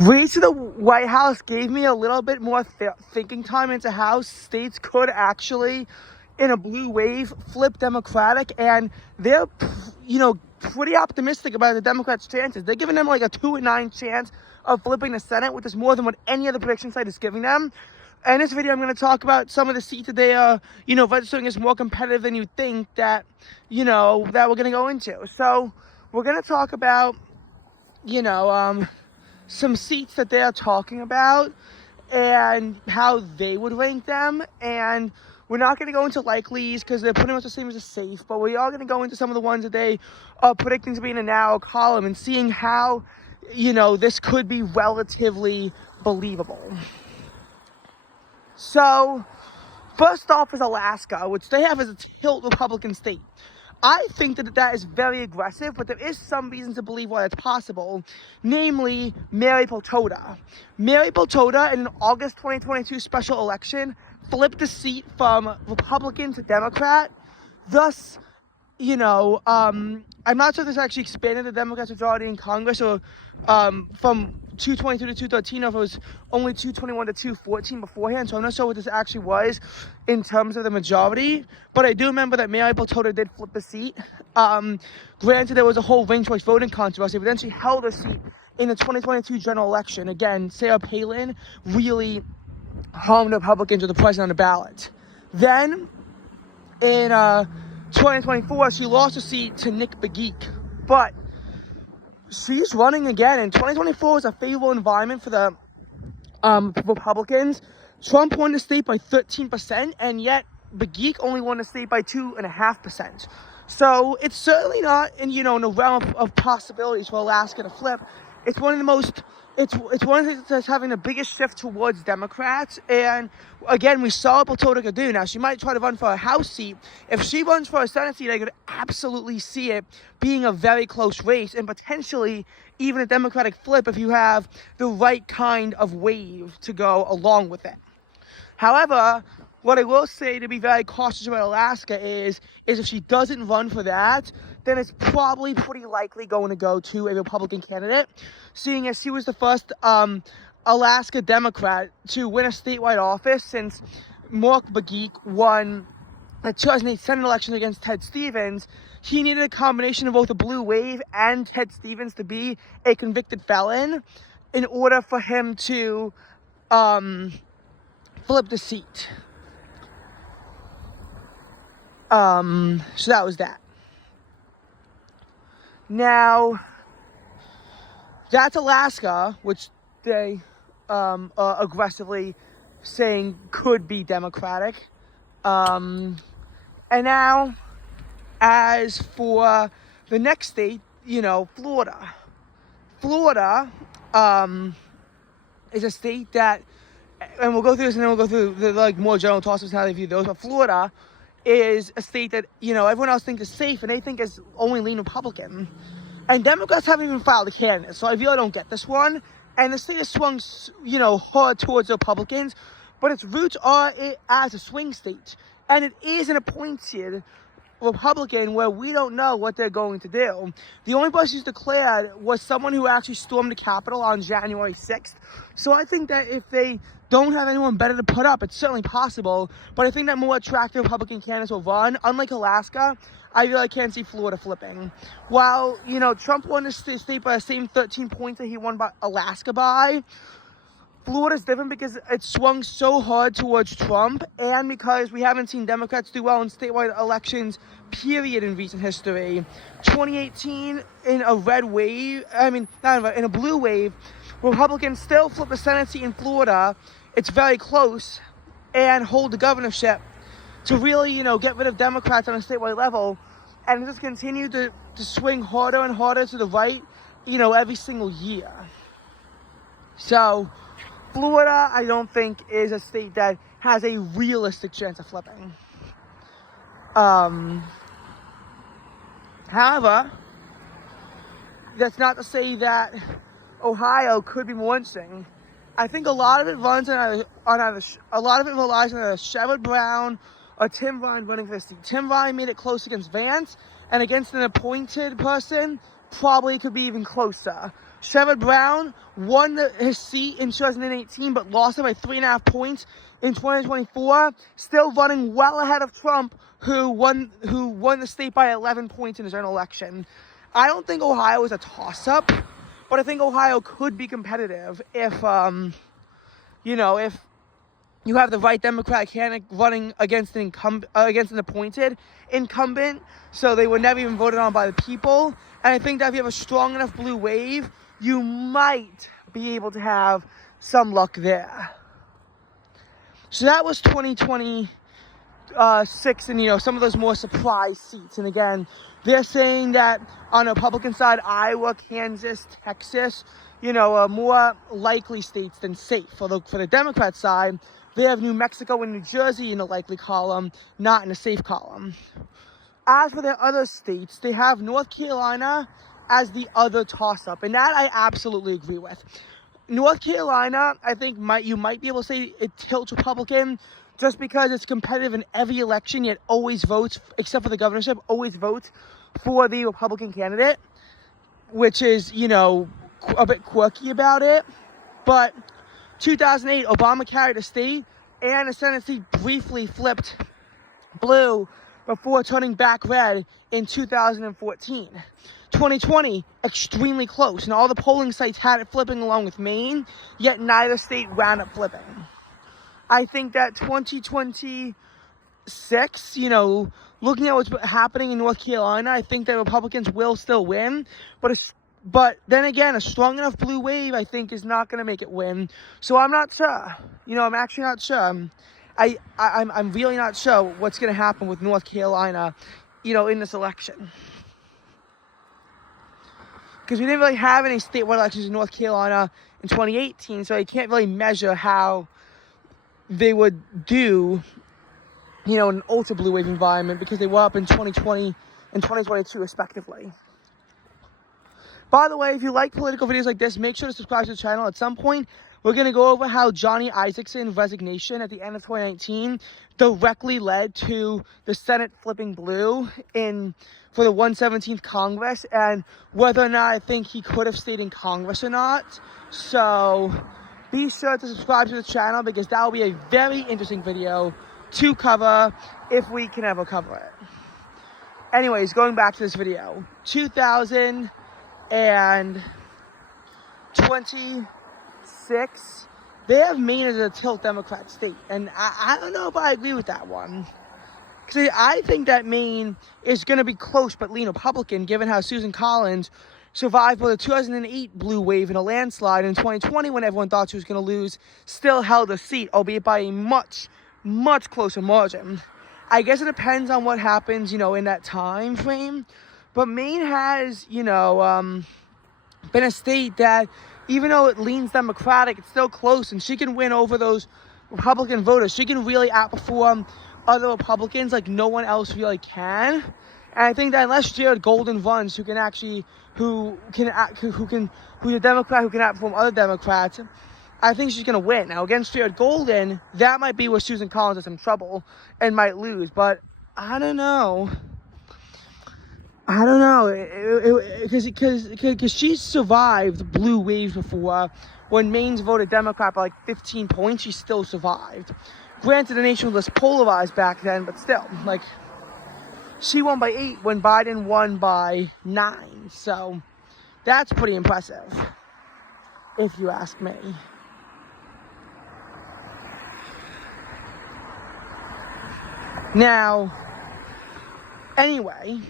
Race to the White House gave me a little bit more thinking time into how states could actually, in a blue wave, flip Democratic, and they're, pretty optimistic about the Democrats' chances. They're giving them like a 2 in 9 chance of flipping the Senate, which is more than what any other prediction site is giving them. And in this video, I'm going to talk about some of the seats that they are, registering as more competitive than you think that, that we're going to go into. So we're going to talk about, some seats that they are talking about and how they would rank them. And we're not going to go into likelies because they're pretty much the same as a safe, but we are going to go into some of the ones that they are predicting to be in a narrow column and seeing how, this could be relatively believable. So, first off is Alaska, which they have as a tilt Republican state. I think that is very aggressive, but there is some reason to believe why it's possible, namely Mary Peltola. Mary Peltola, in an August 2022 special election, flipped the seat from Republican to Democrat. Thus, I'm not sure if this actually expanded the Democrats' majority in Congress, or from 222 to 213, or if it was only 221 to 214 beforehand. So I'm not sure what this actually was in terms of the majority. But I do remember that Mary Peltola did flip the seat. Granted, there was a whole ranked choice voting controversy, but then she held her seat in the 2022 general election. Again, Sarah Palin really harmed Republicans with the president on the ballot. Then, in 2024, she lost her seat to Nick Begich, but she's running again, and 2024 was a favorable environment for the Republicans. Trump won the state by 13%, and yet Begich only won the state by 2.5%. So it's certainly not in the realm of possibilities for Alaska to flip. It's one of the most. It's one of the things that's having the biggest shift towards Democrats. And again, we saw what Peltola could do. Now, she might try to run for a House seat. If she runs for a Senate seat, I could absolutely see it being a very close race, and potentially even a Democratic flip if you have the right kind of wave to go along with it. However, what I will say to be very cautious about Alaska is if she doesn't run for that, then it's probably pretty likely going to go to a Republican candidate, seeing as she was the first Alaska Democrat to win a statewide office since Mark Begich won the 2008 Senate election against Ted Stevens. He needed a combination of both a blue wave and Ted Stevens to be a convicted felon in order for him to flip the seat. So that was that. Now, that's Alaska, which they are aggressively saying could be Democratic. And now, as for the next state, Florida. Florida is a state that, and we'll go through this and then we'll go through the more general toss-ups and how they view those, but Florida is a state that, everyone else thinks is safe, and they think is only lean Republican. And Democrats haven't even filed a candidate, so I really don't get this one. And the state has swung, hard towards the Republicans, but its roots are as a swing state. And it is an appointed Republican where we don't know what they're going to do. The only person who's declared was someone who actually stormed the Capitol on January 6th. So I think that if they don't have anyone better to put up, it's certainly possible. But I think that more attractive Republican candidates will run. Unlike Alaska, I really can't see Florida flipping. While, Trump won the state by the same 13 points that he won by Alaska by, Florida's different because it swung so hard towards Trump, and because we haven't seen Democrats do well in statewide elections, period, in recent history. 2018, in a red wave, in a blue wave, Republicans still flip the Senate seat in Florida. It's very close, and hold the governorship to really, get rid of Democrats on a statewide level, and just continue to swing harder and harder to the right, every single year. So, Florida, I don't think, is a state that has a realistic chance of flipping. However, that's not to say that Ohio could be more interesting. I think a lot of it relies on either Sherrod Brown or Tim Ryan running for the seat. Tim Ryan made it close against Vance, and against an appointed person, probably could be even closer. Sherrod Brown won his seat in 2018, but lost it by 3.5 points in 2024. Still running well ahead of Trump, who won the state by 11 points in his own election. I don't think Ohio is a toss-up, but I think Ohio could be competitive if, if you have the right Democratic candidate running against an appointed incumbent, so they were never even voted on by the people. And I think that if you have a strong enough blue wave, you might be able to have some luck there. So that was 2026, and some of those more surprise seats. And again, they're saying that on the Republican side, Iowa, Kansas, Texas, are more likely states than safe. For the Democrat side, they have New Mexico and New Jersey in the likely column, not in the safe column. As for their other states, they have North Carolina as the other toss-up, and that I absolutely agree with. North Carolina, I think you might be able to say it tilts Republican, just because it's competitive in every election, yet always votes, except for the governorship, always votes for the Republican candidate, which is, a bit quirky about it. But 2008, Obama carried a state, and the Senate seat briefly flipped blue before turning back red in 2014. 2020, extremely close, and all the polling sites had it flipping along with Maine, yet neither state wound up flipping. I think that 2026, looking at what's happening in North Carolina, I think that Republicans will still win, but then again, a strong enough blue wave, I think, is not going to make it win. So I'm not sure. I'm actually not sure. I'm really not sure what's going to happen with North Carolina, in this election. Because we didn't really have any statewide elections in North Carolina in 2018, so I can't really measure how they would do, in an ultra blue wave environment, because they were up in 2020 and 2022 respectively. By the way, if you like political videos like this, make sure to subscribe to the channel. At some point, we're going to go over how Johnny Isakson's resignation at the end of 2019 directly led to the Senate flipping blue for the 117th Congress, and whether or not I think he could have stayed in Congress or not. So be sure to subscribe to the channel, because that will be a very interesting video to cover if we can ever cover it. Anyways, going back to this video, 2026, they have Maine as a tilt Democrat state, and I don't know if I agree with that one. Because I think that Maine is going to be close but lean Republican, given how Susan Collins survived both the 2008 blue wave in a landslide, and 2020, when everyone thought she was going to lose, still held a seat, albeit by a much, much closer margin. I guess it depends on what happens, in that time frame. But Maine has, been a state that, even though it leans Democratic, it's still close, and she can win over those Republican voters. She can really outperform other Republicans like no one else really can. And I think that unless Jared Golden runs, who's a Democrat who can outperform other Democrats, I think she's going to win. Now, against Jared Golden, that might be where Susan Collins has some trouble and might lose. But I don't know. Because she's survived blue waves before. When Maine's voted Democrat by like 15 points, she still survived. Granted, the nation was less polarized back then, but still, she won by 8 when Biden won by 9. So that's pretty impressive, if you ask me. Now, anyway,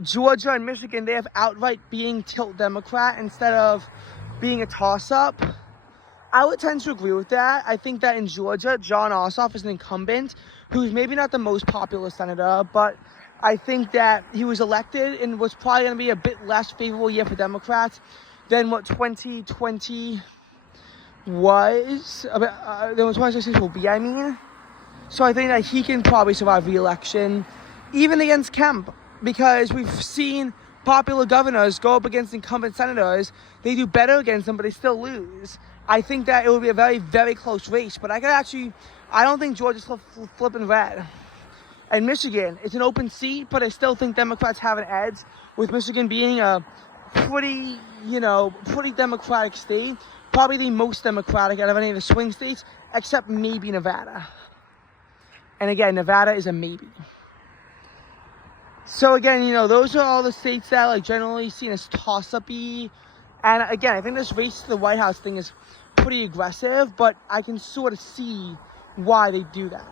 Georgia and Michigan, they have outright being tilt Democrat instead of being a toss-up. I would tend to agree with that. I think that in Georgia, Jon Ossoff is an incumbent who's maybe not the most popular senator, but I think that he was elected and was probably going to be a bit less favorable year for Democrats than what 2020 was, than what 2026 will be, So I think that he can probably survive re-election, even against Kemp, because we've seen popular governors go up against incumbent senators. They do better against them, but they still lose. I think that it will be a very, very close race, but I don't think Georgia's flipping red. And Michigan, it's an open seat, but I still think Democrats have an edge, with Michigan being a pretty, pretty Democratic state. Probably the most Democratic out of any of the swing states, except maybe Nevada. And again, Nevada is a maybe. So again, those are all the states that like generally seen as toss-up-y. And again, I think this race to the White House thing is pretty aggressive, but I can sort of see why they do that.